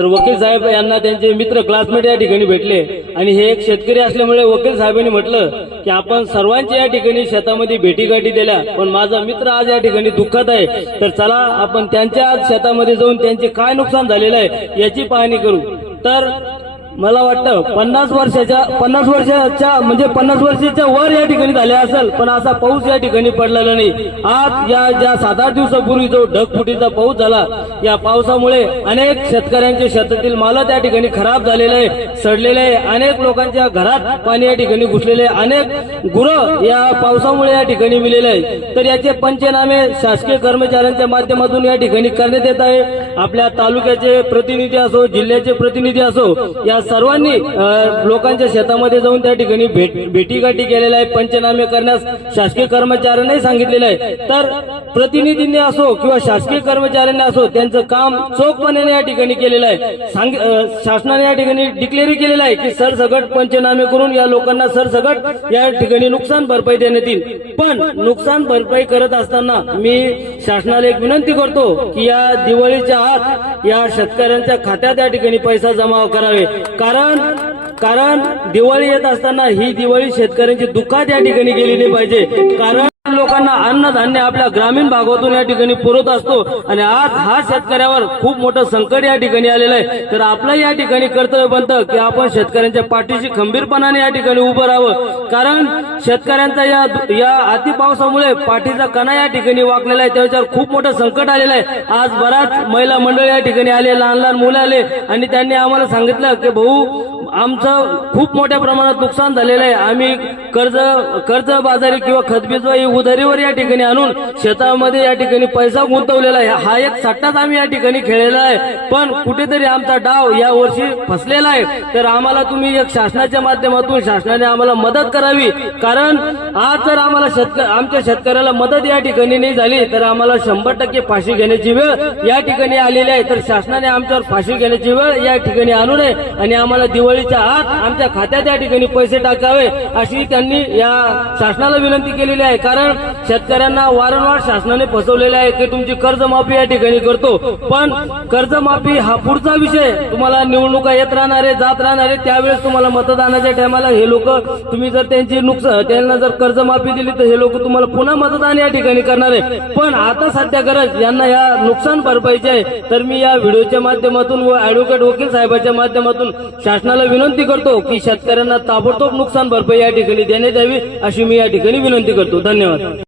तर वकील साहेब यांना त्यांचे मित्र क्लासमेट या ठिकाणी भेटले. आणि हे एक शेतकरी असल्यामुळे वकील साहेबांनी म्हटलं की आपण सर्वांच्या या ठिकाणी शेतामध्ये भेटीगाठी दिल्या पण माझा मित्र आज या ठिकाणी दुःखात आहे. तर चला आपण त्यांच्या आज शेतामध्ये जाऊन त्यांचे काय नुकसान झालेलं आहे याची पाहणी करू. तर मला वाटतं पन्नास वर्षाच्या पन्नास वर्षाच्या म्हणजे पन्नास वर्षाच्या वर या ठिकाणी झाले असेल पण असा पाऊस या ठिकाणी पडलेला नाही. आज या ज्या सात आठ दिवसापूर्वी जो ढगफुटीचा पाऊस झाला या पावसामुळे अनेक शेतकऱ्यांचे शेतातील माल त्या ठिकाणी खराब झालेले आहे सडलेले आहे. अनेक लोकांच्या घरात पाणी या ठिकाणी घुसलेले आहे. अनेक गुरं या पावसामुळे या ठिकाणी मिळलेले आहे. तर याचे पंचनामे शासकीय कर्मचाऱ्यांच्या माध्यमातून या ठिकाणी करण्यात येत आहे. आपल्या तालुक्याचे प्रतिनिधी असो जिल्ह्याचे प्रतिनिधी असो या सर्वांनी लोकांच्या शेतामध्ये जाऊन त्या ठिकाणी भेट भेटीगाठी केलेल्या आहे पंचनामे करण्यास शासकीय कर्मचाऱ्यांनाही सांगितलेलं आहे. तर प्रतिनिधींनी असो किंवा शासकीय कर्मचाऱ्यांनी असो त्यांचं काम चोखपणे या ठिकाणी केलेलं आहे. सांग शासनाने या ठिकाणी डिक्लेअर केलेलं आहे की सरसगट पंचनामे करून या लोकांना सरसगट या ठिकाणी नुकसान भरपाई देण्यात येईल. पण नुकसान भरपाई करत असताना मी शासनाला एक विनंती करतो की या दिवाळीच्या आत या शेतकऱ्यांच्या खात्यात या ठिकाणी पैसा जमा करावे. कारण कारण दिवाळी येत असताना ही दिवाळी शेतकऱ्यांची दुःखात या ठिकाणी गेली नाही पाहिजे. कारण लोकांना अन्नधान्य आपल्या ग्रामीण भागातून या ठिकाणी पुरवत असतो. आणि आज हा शेतकऱ्यावर खूप मोठं संकट या ठिकाणी आलेलं आहे. तर आपलं या ठिकाणी कर्तव्य बनतं की आपण शेतकऱ्यांच्या पाठीशी खंबीरपणाने या ठिकाणी उभं राहावं. कारण शेतकऱ्यांचा या या अति पावसामुळे पाठीचा कणा या ठिकाणी वाकलेला आहे. त्याच्यावर खूप मोठं संकट आलेलं आहे. आज बराच महिला मंडळ या ठिकाणी आले लहान लहान मुलं आले. आणि त्यांनी आम्हाला सांगितलं की भाऊ आमचं खूप मोठ्या प्रमाणात नुकसान झालेलं आहे. आम्ही कर्ज कर्ज बाजारी किंवा खतबीजवाई उधारीवर या ठिकाणी आणून शेतामध्ये या ठिकाणी पैसा गुंतवलेला आहे. हा एक सट्टाच आम्ही या ठिकाणी खेळलेला आहे. पण कुठेतरी आमचा डाव या वर्षी फसलेला आहे. तर आम्हाला तुम्ही एक शासनाच्या माध्यमातून शासनाने आम्हाला मदत करावी. कारण आज जर आम्हाला शेतक आमच्या शेतकऱ्याला मदत या ठिकाणी नाही झाली तर आम्हाला शंभर टक्के फाशी घेण्याची वेळ या ठिकाणी आलेली आहे. तर शासनाने आमच्यावर फाशी घेण्याची वेळ या ठिकाणी आणू नये आणि आम्हाला दिवाळीच्या आत आमच्या खात्यात या ठिकाणी पैसे टाकावे अशी त्यांनी या शासनाला विनंती केलेली आहे. कारण शेतकऱ्यांना वारंवार शासनाने फसवलेले आहे की तुमची कर्जमाफी या ठिकाणी करतो. पण कर्जमाफी हा पुढचा विषय. तुम्हाला निवडणुका येत राहणारे जात राहणारे त्यावेळेस तुम्हाला मतदानाच्या टायमाला हे लोक तुम्ही जर त्यांची नुकसान त्यांना जर कर्जमाफी दिली तर हे लोक तुम्हाला पुन्हा मतदान या ठिकाणी करणार आहे. पण आता सध्या गरज यांना या नुकसान भरपाईचे आहे. तर मी या व्हिडिओच्या माध्यमातून व ऍडव्होकेट वकील साहेबाच्या माध्यमातून शासनाला विनंती करतो की शेतकऱ्यांना ताबडतोब नुकसान भरपाई या ठिकाणी देण्यात यावी अशी मी या ठिकाणी विनंती करतो. धन्यवाद.